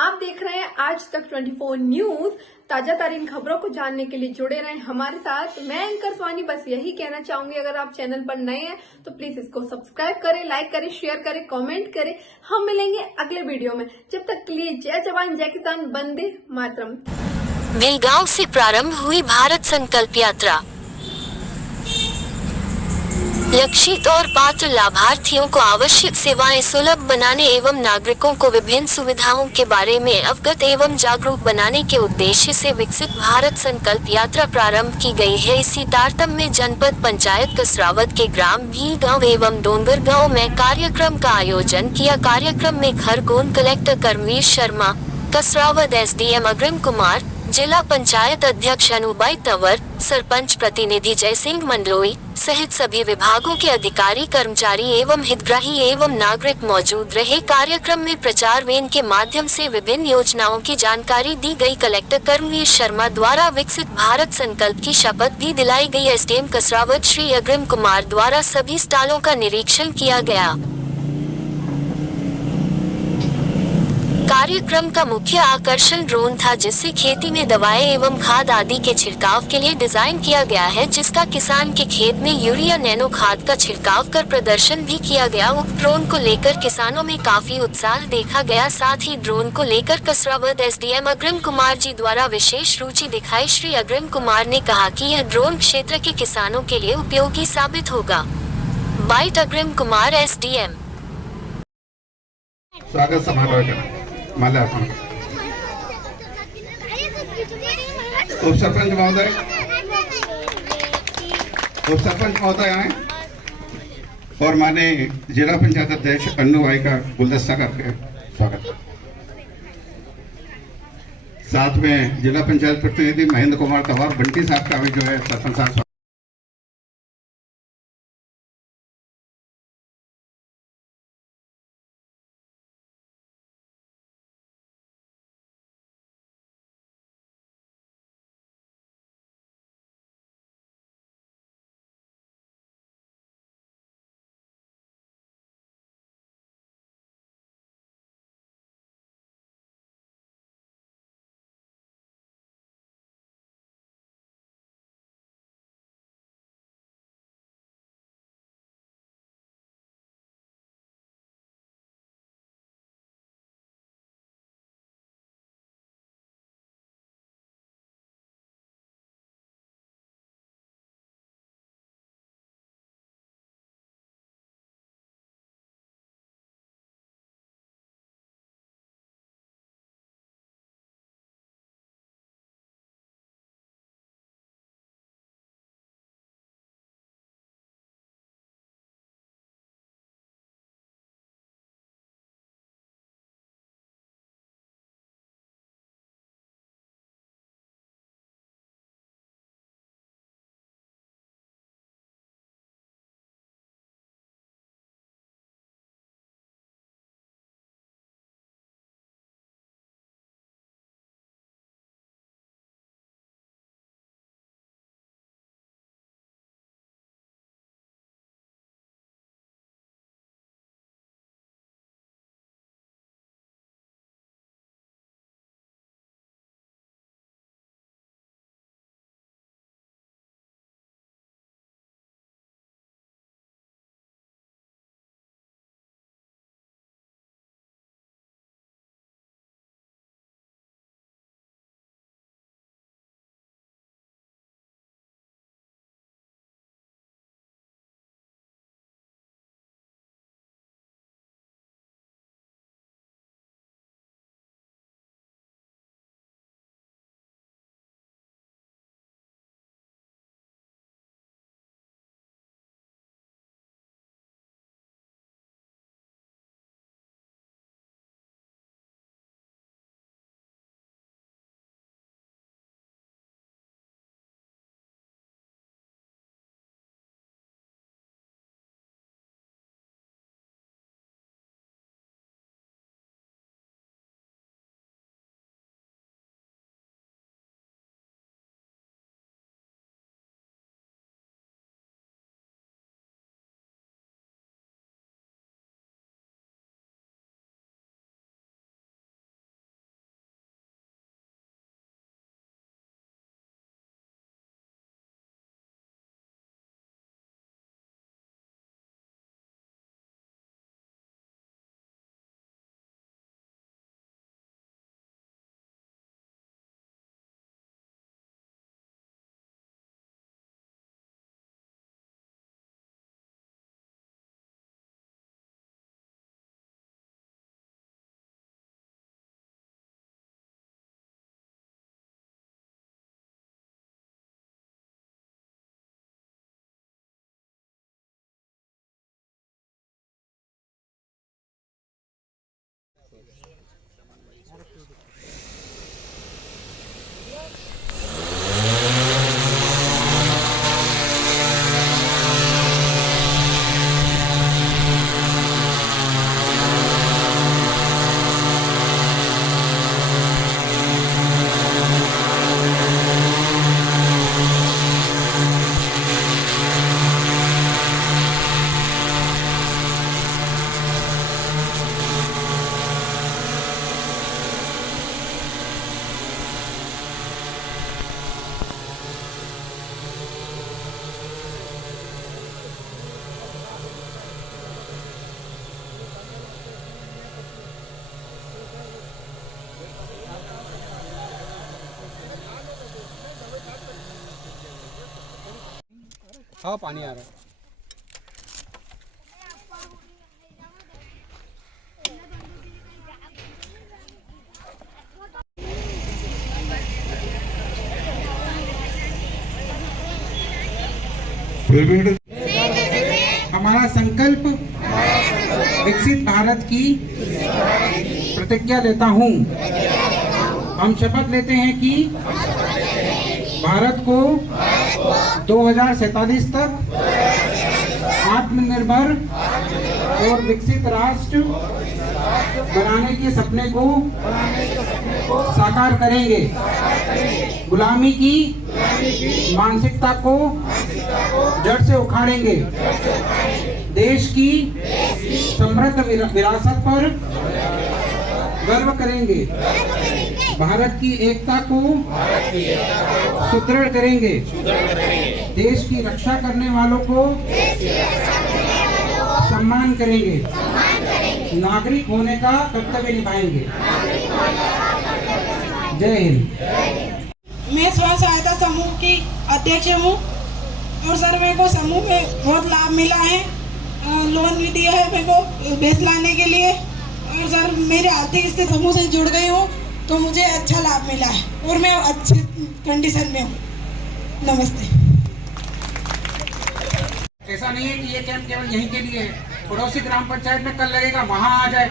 आप देख रहे हैं आज तक 24 न्यूज। ताजा तरीन खबरों को जानने के लिए जुड़े रहें हमारे साथ। मैं एंकर स्वानी बस यही कहना चाहूंगी, अगर आप चैनल पर नए हैं तो प्लीज इसको सब्सक्राइब करें, लाइक करें, शेयर करें, कमेंट करें। हम मिलेंगे अगले वीडियो में। जब तक के लिए जय जवान जय किसान, वंदे मातरम। बेलगांव से प्रारंभ हुई भारत संकल्प यात्रा। लक्षित और पात्र लाभार्थियों को आवश्यक सेवाएं सुलभ बनाने एवं नागरिकों को विभिन्न सुविधाओं के बारे में अवगत एवं जागरूक बनाने के उद्देश्य से विकसित भारत संकल्प यात्रा प्रारंभ की गई है। इसी तारतम्य में जनपद पंचायत कसरावद के ग्राम भीलगांव एवं डोंगर गांव में कार्यक्रम का आयोजन किया। कार्यक्रम में खरगोन कलेक्टर कर्मवीर शर्मा, कसरावद एसडीएम अग्रिम कुमार, जिला पंचायत अध्यक्ष अनुबाई तंवर, सरपंच प्रतिनिधि जय सिंह मंडलोई सहित सभी विभागों के अधिकारी, कर्मचारी एवं हितग्राही एवं नागरिक मौजूद रहे। कार्यक्रम में प्रचार वैन के माध्यम से विभिन्न योजनाओं की जानकारी दी गई। कलेक्टर कर्मवीर शर्मा द्वारा विकसित भारत संकल्प की शपथ भी दिलाई गई। एसडीएम कसरावद श्री अग्रिम कुमार द्वारा सभी स्टॉलों का निरीक्षण किया गया। कार्यक्रम का मुख्य आकर्षण ड्रोन था, जिससे खेती में दवाएं एवं खाद आदि के छिड़काव के लिए डिजाइन किया गया है, जिसका किसान के खेत में यूरिया नैनो खाद का छिड़काव कर प्रदर्शन भी किया गया। उक्त ड्रोन को लेकर किसानों में काफी उत्साह देखा गया। साथ ही ड्रोन को लेकर कसरावद एसडीएम अग्रिम कुमार जी द्वारा विशेष रुचि दिखाई। श्री अग्रिम कुमार ने कहा कि यह ड्रोन क्षेत्र के किसानों के लिए उपयोगी साबित होगा। बाइट अग्रिम कुमार एसडीएम। स्वागत समारोह माल्यार्पण। उप सरपंच महोदय आए और माने जिला पंचायत अध्यक्ष अन्नू भाई का गुलदस्ता करके स्वागत। साथ में जिला पंचायत प्रतिनिधि महेंद्र कुमार तंवर, बंटी साहब का भी जो है सरपंच साहब हाँ पानी आ रहा है। हमारा संकल्प विकसित भारत की प्रतिज्ञा लेता हूँ। हम शपथ लेते हैं कि भारत को 2047 तक आत्मनिर्भर और विकसित राष्ट्र बनाने के सपने को साकार करेंगे। गुलामी की मानसिकता को जड़ से उखाड़ेंगे। देश की समृद्ध विरासत पर गर्व करेंगे। भारत की एकता को सुदृढ़ करेंगे। देश की रक्षा करने वालों को सम्मान करेंगे। नागरिक होने का कर्तव्य निभाएंगे। जय हिंद। मैं स्व सहायता समूह की अध्यक्ष हूँ और सर मेरे को समूह में बहुत लाभ मिला है। लोन भी दिया है मेरे को भैंस लाने के लिए और सर मेरे आर्थिक स्थिति समूह से जुड़ गई हूँ तो मुझे अच्छा लाभ मिला है और मैं अच्छे कंडीशन में हूँ। नमस्ते। ऐसा नहीं है कि ये कैंप केवल यहीं के लिए है। पड़ोसी ग्राम पंचायत में कल लगेगा, वहाँ आ जाए,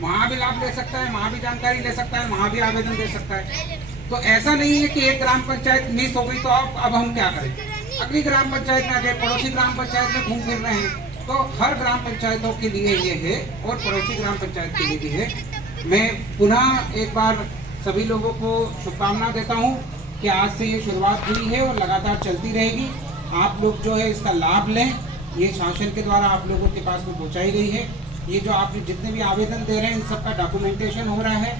वहाँ भी लाभ ले सकता है, वहाँ भी जानकारी ले सकता है, वहाँ भी आवेदन दे सकता है। तो ऐसा नहीं है कि एक ग्राम पंचायत मिस हो गई तो अब हम क्या करें। अगली ग्राम पंचायत में आ जाए, पड़ोसी ग्राम पंचायत में घूम फिर रहे हैं तो हर ग्राम पंचायतों के लिए ये है और पड़ोसी ग्राम पंचायत के लिए भी है। मैं पुनः एक बार सभी लोगों को शुभकामना देता हूँ कि आज से ये शुरुआत हुई है और लगातार चलती रहेगी। आप लोग जो है इसका लाभ लें। ये शासन के द्वारा आप लोगों के पास में पहुँचाई गई है। ये जो आप जितने भी आवेदन दे रहे हैं इन सबका डॉक्यूमेंटेशन हो रहा है।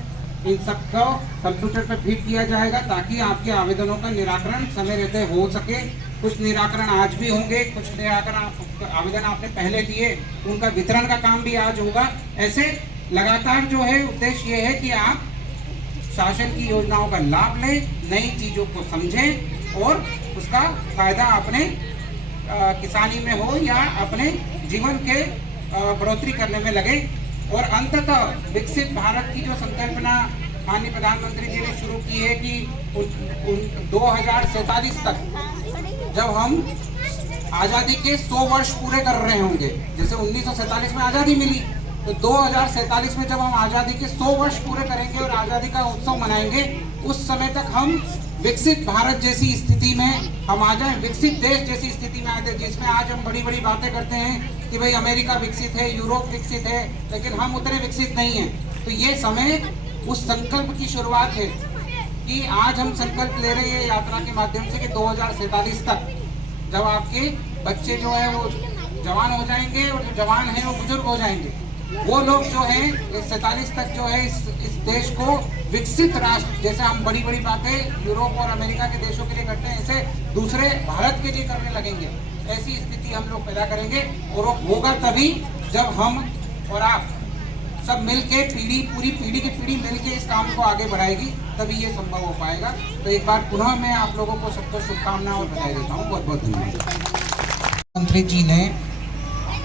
इन सबको कंप्यूटर पर फीड किया जाएगा ताकि आपके आवेदनों का निराकरण समय रहते हो सके। कुछ निराकरण आज भी होंगे, कुछ निराकरण आवेदन आपने पहले दिए उनका वितरण का काम भी आज होगा। ऐसे लगातार जो है उद्देश्य ये है कि आप शासन की योजनाओं का लाभ लें, नई चीजों को समझें और उसका फायदा अपने किसानी में हो या अपने जीवन के बढ़ोतरी करने में लगे। और अंततः विकसित भारत की जो संकल्पना माननीय प्रधानमंत्री जी ने शुरू की है कि 2047 तक जब हम आज़ादी के 100 वर्ष पूरे कर रहे होंगे, जैसे 1947 में आज़ादी मिली तो 2047 में जब हम आज़ादी के 100 वर्ष पूरे करेंगे और आज़ादी का उत्सव मनाएंगे, उस समय तक हम विकसित भारत जैसी स्थिति में हम आ जाएं, विकसित देश जैसी स्थिति में आ जाए, जिसमें आज हम बड़ी बड़ी बातें करते हैं कि भाई अमेरिका विकसित है, यूरोप विकसित है, लेकिन हम उतने विकसित नहीं हैं। तो ये समय उस संकल्प की शुरुआत है कि आज हम संकल्प ले रहे हैं यात्रा के माध्यम से कि 2047 तक जब आपके बच्चे जो है वो जवान हो जाएंगे और जो जवान है वो बुजुर्ग हो जाएंगे, वो लोग जो है 47 तक जो है इस देश को विकसित राष्ट्र, जैसे हम बड़ी बड़ी बातें यूरोप और अमेरिका के देशों के लिए करते हैं, ऐसे दूसरे भारत के लिए करने लगेंगे। ऐसी स्थिति हम लोग पैदा करेंगे और वो होगा तभी जब हम और आप सब मिलके पूरी पीढ़ी की पीढ़ी मिलके इस काम को आगे बढ़ाएगी, तभी ये संभव हो पाएगा। तो एक बार पुनः मैं आप लोगों को सबको शुभकामनाएं और बधाई देता हूँ। बहुत बहुत धन्यवाद। मंत्री जी ने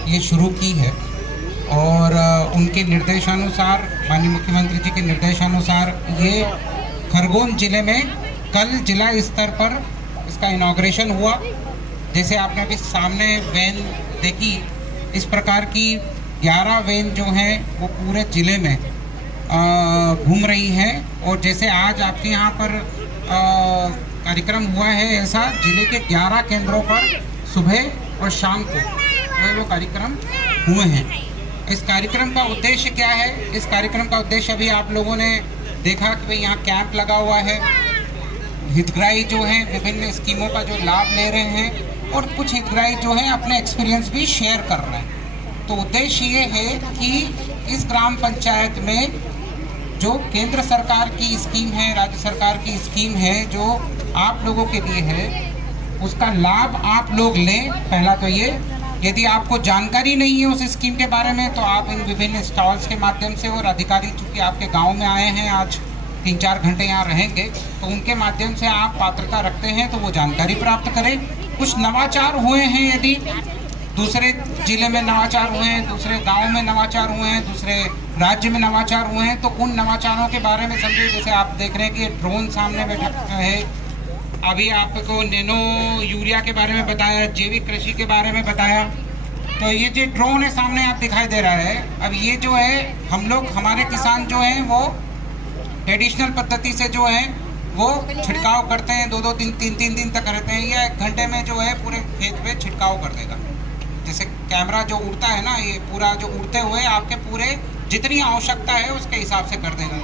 ये शुरू की है और उनके निर्देशानुसार, माननीय मुख्यमंत्री जी के निर्देशानुसार ये खरगोन जिले में कल जिला स्तर पर इसका इनॉग्रेशन हुआ। जैसे आपने अभी सामने वैन देखी, इस प्रकार की 11 वैन जो है वो पूरे ज़िले में घूम रही है। और जैसे आज आपके यहाँ पर कार्यक्रम हुआ है, ऐसा ज़िले के 11 केंद्रों पर सुबह और शाम को वो कार्यक्रम हुए हैं। इस कार्यक्रम का उद्देश्य क्या है? इस कार्यक्रम का उद्देश्य अभी आप लोगों ने देखा कि भाई यहाँ कैंप लगा हुआ है, हितग्राही जो हैं विभिन्न स्कीमों का जो लाभ ले रहे हैं और कुछ हितग्राही जो हैं अपने एक्सपीरियंस भी शेयर कर रहे हैं। तो उद्देश्य ये है कि इस ग्राम पंचायत में जो केंद्र सरकार की स्कीम है, राज्य सरकार की स्कीम है जो आप लोगों के लिए है, उसका लाभ आप लोग लें। पहला तो ये, यदि आपको जानकारी नहीं है उस स्कीम के बारे में तो आप इन विभिन्न स्टॉल्स के माध्यम से, और अधिकारी चूँकि आपके गांव में आए हैं, आज 3-4 घंटे यहाँ रहेंगे, तो उनके माध्यम से आप पात्रता रखते हैं तो वो जानकारी प्राप्त करें। कुछ नवाचार हुए हैं, यदि दूसरे जिले में नवाचार हुए हैं, दूसरे गांव में नवाचार हुए हैं, दूसरे राज्य में नवाचार हुए हैं, तो उन नवाचारों के बारे में समझिए। जैसे आप देख रहे हैं कि ड्रोन सामने बैठा है, अभी आपको नैनो यूरिया के बारे में बताया, जैविक कृषि के बारे में बताया। तो ये जो ड्रोन है सामने आप दिखाई दे रहा है, अब ये जो है हम लोग, हमारे किसान जो हैं वो ट्रेडिशनल पद्धति से जो है वो छिड़काव करते हैं, 2-2, 3-3 दिन तक रहते हैं। या 1 घंटे में जो है पूरे खेत पे छिड़काव कर देगा। जैसे कैमरा जो उड़ता है ना, ये पूरा जो उड़ते हुए आपके पूरे जितनी आवश्यकता है उसके हिसाब से कर देगा।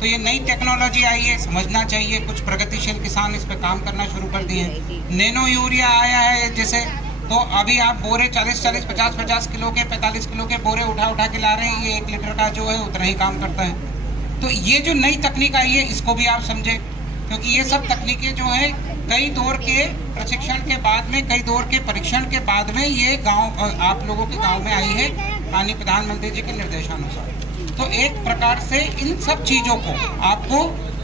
तो ये नई टेक्नोलॉजी आई है, समझना चाहिए। कुछ प्रगतिशील किसान इस पर काम करना शुरू कर दिए हैं। नैनो यूरिया आया है जैसे, तो अभी आप बोरे 40-40, 50-50 किलो के, 45 किलो के बोरे उठा के ला रहे हैं। ये 1 लीटर का जो है उतना ही काम करता है। तो ये जो नई तकनीक आई है इसको भी आप समझें, क्योंकि ये सब तकनीकें जो है कई दौर के प्रशिक्षण के बाद में, कई दौर के परीक्षण के बाद में ये गांव, आप लोगों के गांव में आई है माननीय प्रधानमंत्री जी के निर्देशानुसार। तो एक प्रकार से इन सब चीज़ों को आपको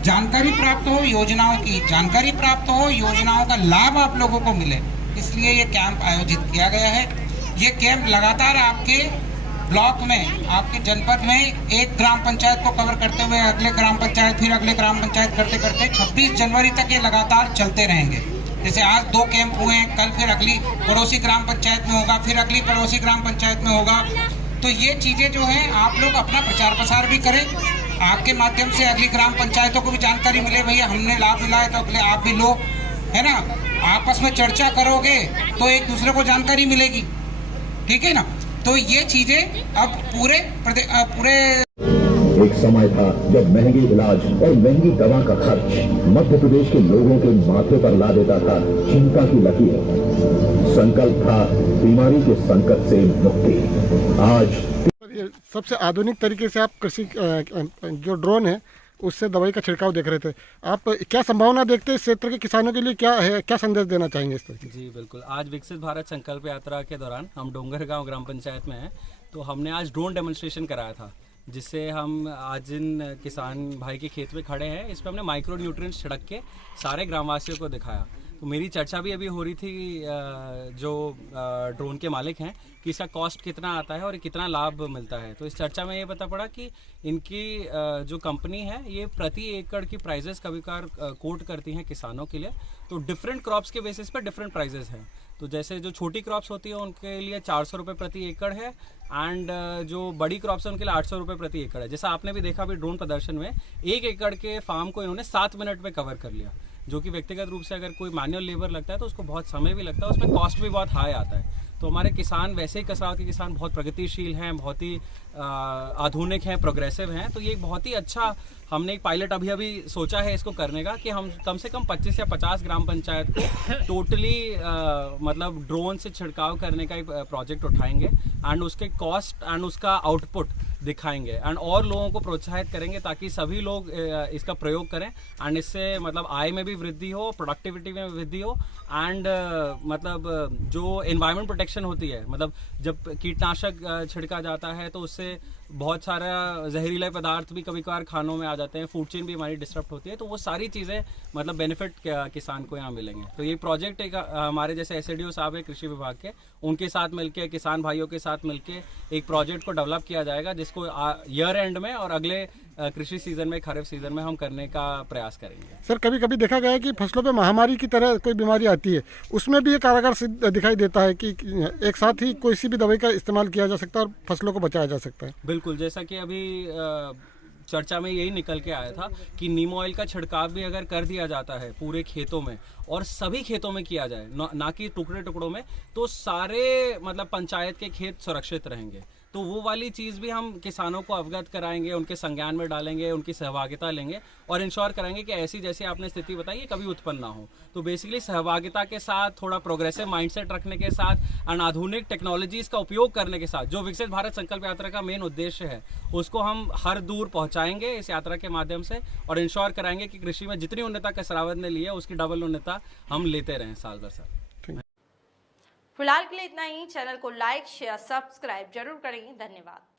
जानकारी प्राप्त हो, योजनाओं की जानकारी प्राप्त हो, योजनाओं का लाभ आप लोगों को मिले, इसलिए ये कैंप आयोजित किया गया है। ये कैंप लगातार आपके ब्लॉक में, आपके जनपद में एक ग्राम पंचायत को कवर करते हुए अगले ग्राम पंचायत, फिर अगले ग्राम पंचायत करते करते 26 जनवरी तक ये लगातार चलते रहेंगे। जैसे आज 2 कैंप हुए हैं, कल फिर अगली पड़ोसी ग्राम पंचायत में होगा, फिर अगली पड़ोसी ग्राम पंचायत में होगा। तो ये चीज़ें जो हैं आप लोग अपना प्रचार प्रसार भी करें, आपके माध्यम से अगली ग्राम पंचायतों को भी जानकारी मिले, भैया हमने लाभ मिला है तो अगले आप भी लो, है ना। आपस में चर्चा करोगे तो एक दूसरे को जानकारी मिलेगी, ठीक है ना। तो ये चीजें अब पूरे एक समय था जब महंगी इलाज और महंगी दवा का खर्च मध्य प्रदेश के लोगों के माथे पर ला देता था चिंता की लकीर। संकल्प था बीमारी के संकट से मुक्ति। आज सबसे आधुनिक तरीके से आप कृषि जो ड्रोन है उससे दवाई का छिड़काव देख रहे थे, आप क्या संभावना देखते हैं इस क्षेत्र के किसानों के लिए, क्या है, क्या संदेश देना चाहेंगे इस तरह? जी बिल्कुल, आज विकसित भारत संकल्प यात्रा के दौरान हम डोंगरगांव ग्राम पंचायत में हैं, तो हमने आज ड्रोन डेमोन्स्ट्रेशन कराया था, जिससे हम आज इन किसान भाई के खेत में खड़े हैं, इस पर हमने माइक्रो न्यूट्रिएंट्स छिड़क के सारे ग्रामवासियों को दिखाया। तो मेरी चर्चा भी अभी हो रही थी जो ड्रोन के मालिक हैं कि इसका कॉस्ट कितना आता है और कितना लाभ मिलता है। तो इस चर्चा में ये पता पड़ा कि इनकी जो कंपनी है ये प्रति एकड़ की प्राइजेस कभी कभार कोट करती हैं किसानों के लिए। तो डिफरेंट क्रॉप्स के बेसिस पर डिफरेंट प्राइजेस हैं। तो जैसे जो छोटी क्रॉप्स होती है उनके लिए 400 रुपये प्रति एकड़ है, एंड जो बड़ी क्रॉप्स है उनके लिए 800 रुपये प्रति एकड़ है। जैसा आपने भी देखा अभी ड्रोन प्रदर्शन में 1 एकड़ के फार्म को इन्होंने 7 मिनट में कवर कर लिया, जो कि व्यक्तिगत रूप से अगर कोई मैनुअल लेबर लगता है तो उसको बहुत समय भी लगता है, उसमें कॉस्ट भी बहुत हाई आता है। तो हमारे किसान वैसे ही कसरावत के किसान बहुत प्रगतिशील हैं, बहुत ही आधुनिक हैं, प्रोग्रेसिव हैं। तो ये बहुत ही अच्छा हमने एक पायलट अभी सोचा है इसको करने का कि हम कम से कम 25 या 50 ग्राम पंचायत को टोटली मतलब ड्रोन से छिड़काव करने का एक प्रोजेक्ट उठाएंगे एंड उसके कॉस्ट एंड उसका आउटपुट दिखाएंगे एंड और लोगों को प्रोत्साहित करेंगे ताकि सभी लोग इसका प्रयोग करें एंड इससे मतलब आय में भी वृद्धि हो, प्रोडक्टिविटी में वृद्धि हो एंड मतलब जो एनवायरनमेंट प्रोटेक्शन होती है, मतलब जब कीटनाशक छिड़का जाता है तो उससे बहुत सारा जहरीले पदार्थ भी कभी कभार खानों में आ जाते हैं, फूड चेन भी हमारी डिस्टर्ब होती है, तो वो सारी चीज़ें मतलब बेनिफिट किसान को यहाँ मिलेंगे। तो ये प्रोजेक्ट एक हमारे जैसे SADO साहब है कृषि विभाग के, उनके साथ मिलके किसान भाइयों के साथ मिलके एक प्रोजेक्ट को डेवलप किया जाएगा जिसको ईयर एंड में और अगले कृषि सीजन में, खरीफ सीजन में हम करने का प्रयास करेंगे। सर कभी कभी देखा गया है कि फसलों पे महामारी की तरह कोई बीमारी आती है, उसमें भी ये कारगर सिद्ध दिखाई देता है कि एक साथ ही कोई सी भी दवाई का इस्तेमाल किया जा सकता है और फसलों को बचाया जा सकता है। बिल्कुल, जैसा कि अभी चर्चा में यही निकल के आया था कि नीम ऑयल का छिड़काव भी अगर कर दिया जाता है पूरे खेतों में और सभी खेतों में किया जाए, ना कि टुकड़े टुकड़ों में, तो सारे मतलब पंचायत के खेत सुरक्षित रहेंगे। तो वो वाली चीज़ भी हम किसानों को अवगत कराएंगे, उनके संज्ञान में डालेंगे, उनकी सहभागिता लेंगे और इंश्योर कराएंगे कि ऐसी जैसी आपने स्थिति बताई ये कभी उत्पन्न ना हो। तो बेसिकली सहभागिता के साथ, थोड़ा प्रोग्रेसिव माइंडसेट रखने के साथ, आधुनिक टेक्नोलॉजीज़ का उपयोग करने के साथ, जो विकसित भारत संकल्प यात्रा का मेन उद्देश्य है उसको हम हर दूर पहुँचाएंगे इस यात्रा के माध्यम से और इंश्योर कराएंगे कि कृषि में जितनी उन्नता कसरावत ने ली है उसकी डबल उन्नता हम लेते रहें साल भर साल। फिलहाल के लिए इतना ही। चैनल को लाइक, शेयर, सब्सक्राइब जरूर करें। धन्यवाद।